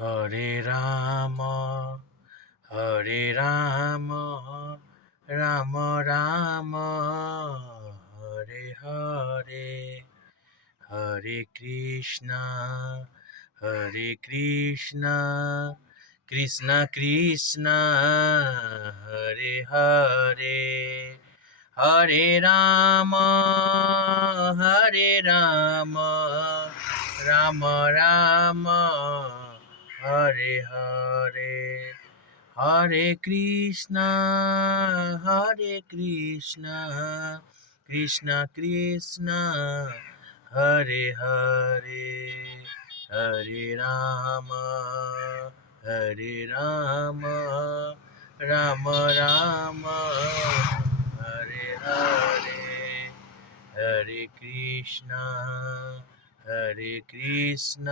Hare Ram Hare Ram Ram Ram Hare Hare Hare Krishna Krishna Krishna Hare Hare Hare Ram Ram Ram Hare Hare Hare Krishna Krishna Krishna Hare Hare Hare Ram Ram Ram Hare Hare Hare Krishna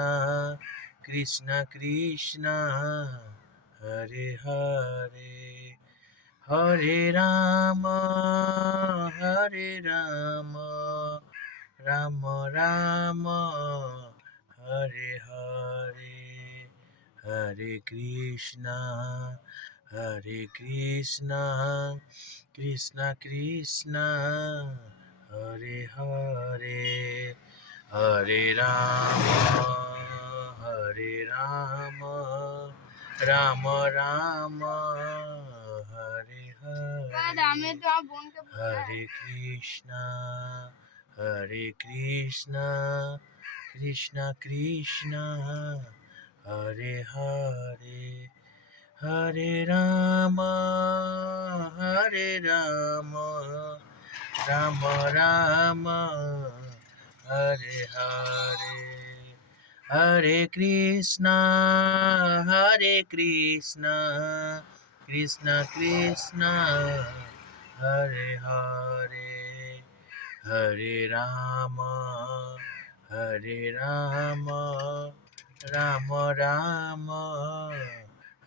Krishna Krishna Hare Hare Hare Ram Ram Ram Hare Hare Hare Krishna Krishna Krishna Hare Hare Hare Ram Ram Ram Hare Hare Hare Krishna Krishna Krishna Hare Hare Hare Ram Ram Ram Hare Hare Hare Krishna Krishna Krishna Hare Hare Hare Ram Ram Ram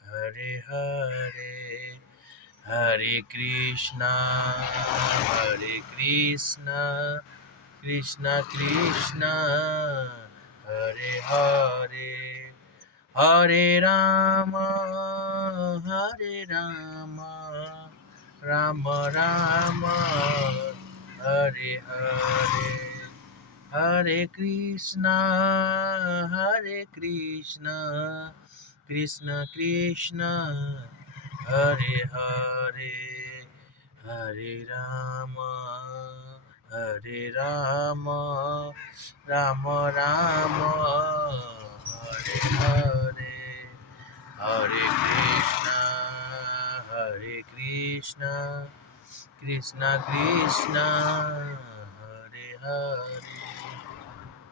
Hare Hare Hare Krishna Krishna Krishna Hare Hare Hare Ram Ram Ram Hare Hare Hare Krishna Krishna Krishna Hare Hare Hare Ram Ram Ram Hare Hare Hare Krishna Krishna Krishna Hare Hare